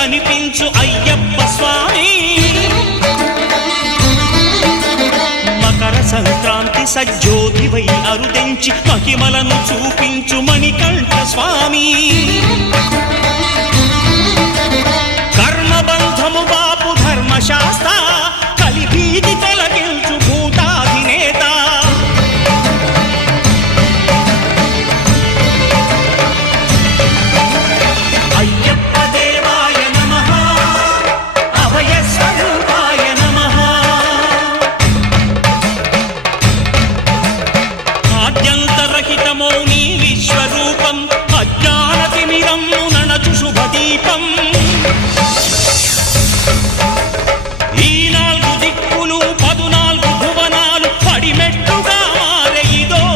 కనిపించు అయ్యప్ప స్వామి మకర సంక్రాంతి సజ్జోతివై అరుదెంచి మహిమలను చూపించు మణికంఠ స్వామి కర్మబంధము బాపు ధర్మశాస్త్ర కలిభీతి తొలగించు భూతాధినేత అయ్యప్ప దేవాయ నమః అభయ స్వరూపాయ నమః ఆద్యంతరహితమో నీ విశ్వరూపం అజ్ఞానతిమిరము నణచు శుభదీపం